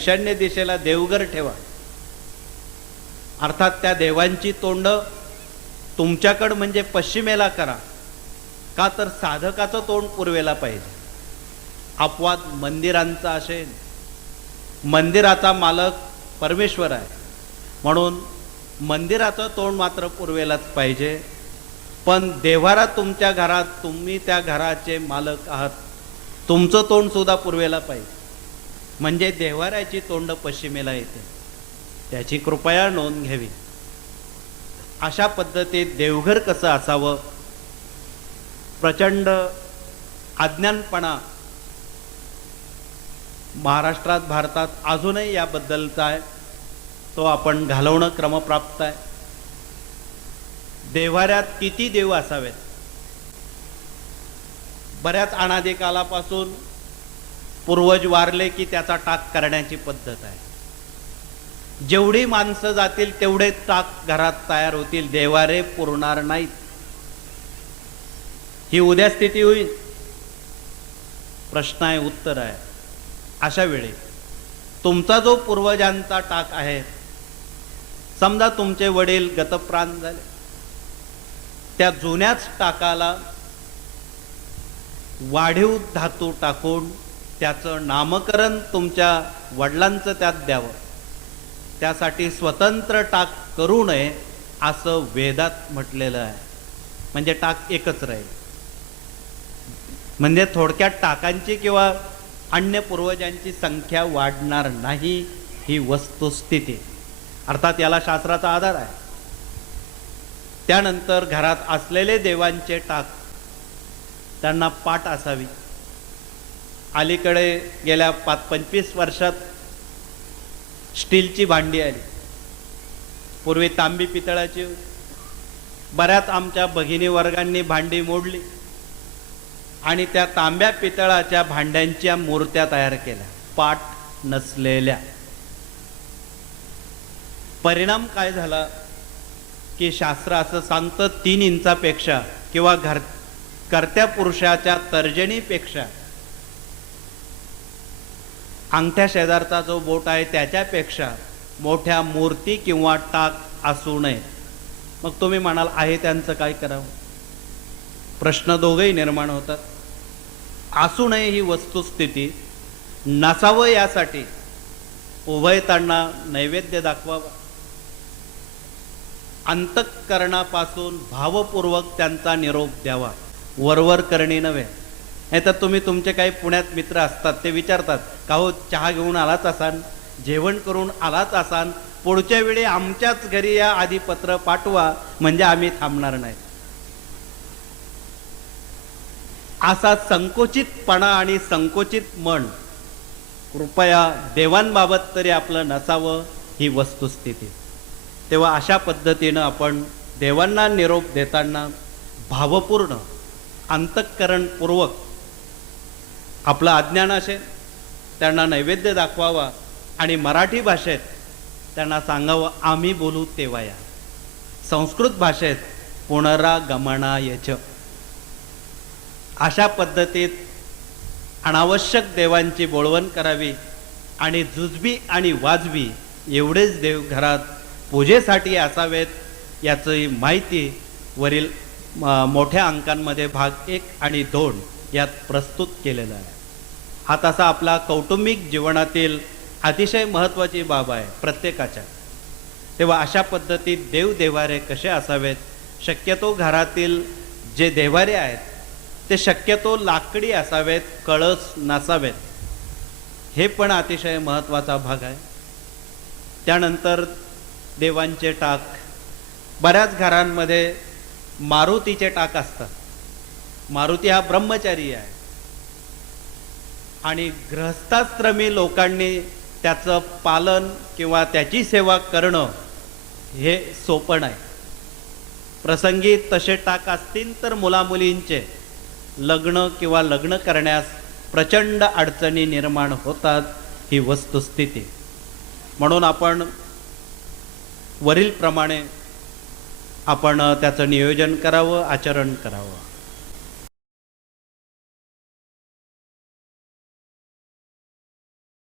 ईशान्य दिशेला देवघर ठेवा. अर्थात त्या देवांची तोंड तुमच्याकडं म्हणजे पश्चिमेला करा. का तर साधकाचं तोंड पूर्वेला पाहिजे. अपवाद मंदिरांचा असेल. मंदिराचा मालक परमेश्वर आहे. म्हणून मंदिराचं तोंड मात्र पूर्वेलाच पाहिजे. पण देव्हारा तुमच्या घरात तुम्ही त्या घराचे मालक आहात. तुमचं तोंड सुद्धा पूर्वेला पाहिजे. म्हणजे देव्हाऱ्याची तोंड पश्चिमेला येते. त्याची कृपया नोंद घ्यावी. अशा पद्धतीत देवघर कसं असावं? प्रचंड अज्ञानपणा महाराष्ट्रात भारतात अजूनही याबद्दलचा आहे. तो आपण घालवणं क्रमप्राप्त आहे. देवाऱ्यात किती देव असावेत? बऱ्याच अनादी कालापासून पूर्वज वारले की त्याचा टाक करण्याची पद्धत आहे. जेवढी माणसं जातील तेवढे टाक घरात तयार होतील. देवारे पुरणार नाहीत. ही उद्या स्थिती होईल. प्रश्न आहे उत्तर आहे. अशा वेळी तुमचा जो पूर्वजांचा टाक आहे समजा तुमचे वडील गतप्राण झाले त्या जुन्याच टाकाला वाढीव धातू टाकून त्याचं नामकरण तुमच्या वडिलांचं त्यात द्यावं. त्यासाठी स्वतंत्र टाक करू नये असं वेदात म्हटलेलं आहे. म्हणजे टाक एकच राहील. म्हणजे थोडक्यात टाकांची किंवा अन्य पूर्वजांची संख्या वाढणार नाही ही वस्तुस्थिती. अर्थात याला शास्त्राचा आधार आहे. त्यानंतर घरात असलेले देवांचे टाक त्यांना पाठ असावी. अलीकडे गेल्या पाच पंचवीस वर्षात स्टीलची भांडी आली. पूर्वी तांबी पितळाची बऱ्याच आमच्या भगिनी वर्गांनी भांडी मोडली आणि त्या तांब्या पितळाच्या भांड्यांच्या मूर्त्या तयार केल्या. पाठ नसलेल्या. परिणाम काय झाला? की शास्त्र असं सांगतं तीन इंचापेक्षा किंवा घर कर्त्या पुरुषाच्या तर्जनीपेक्षा अंगठ्या शेजारचा जो बोट आहे त्याच्यापेक्षा मोठ्या मूर्ती किंवा टाक असू नये. मग तुम्ही म्हणाल आहे त्यांचं काय करावं? प्रश्न दोघेही निर्माण होतात. असू नये ही वस्तुस्थिती नसावं यासाठी उभयतांना नैवेद्य दाखवावा. अंतःकरणापासून भावपूर्वक त्यांचा निरोप द्यावा. वरवर करणे नव्हे. नाही तर तुम्ही तुमचे काही पुण्यात मित्र असतात ते विचारतात का हो चहा घेऊन आलाच असाल? जेवण करून आलाच असाल? पुढच्या वेळी आमच्याच घरी या आधी पत्र पाठवा म्हणजे आम्ही थांबणार नाही. असा संकोचितपणा आणि संकोचित मन कृपया देवांबाबत तरी आपलं नसावं ही वस्तुस्थिती. तेव्हा अशा पद्धतीनं आपण देवांना निरोप देताना भावपूर्ण अंतःकरणपूर्वक आपलं अज्ञान असेल त्यांना नैवेद्य दाखवावा आणि मराठी भाषेत त्यांना सांगावं आम्ही बोलू तेव्हा या. संस्कृत भाषेत पुनरागमनायच अशा पद्धतीत अनावश्यक देवांची बोळवण करावी आणि जुजबी आणि वाजवी एवढेच देव घरात पूजेसाठी असावेत याची माहिती वरील मोठ्या अंकांमध्ये भाग एक आणि दोन यात प्रस्तुत केलेला आहे. हा तसा आपला कौटुंबिक जीवनातील अतिशय महत्त्वाची बाब आहे प्रत्येकाच्या. तेव्हा अशा पद्धतीत देव देवारे कसे असावेत? शक्यतो घरातील जे देवारे आहेत ते शक्यतो लाकडी असावेत कळस नसावेत. हे पण अतिशय महत्त्वाचा भाग आहे. त्यानंतर देवांचे टाक. बऱ्याच घरांमध्ये मारुतीचे टाक असतात. मारुती हा ब्रह्मचारी आहे. आणि ग्रहस्थाश्रमी लोकांनी त्याचं पालन किंवा त्याची सेवा करणं हे सोपं आहे प्रसंगी तसे टाक असतील तर मुलामुलींचे लग्न किंवा लग्न करण्यास प्रचंड अडचणी निर्माण होतात ही वस्तुस्थिती. म्हणून आपण वरीलप्रमाणे आपण त्याचं नियोजन करावं आचरण करावं.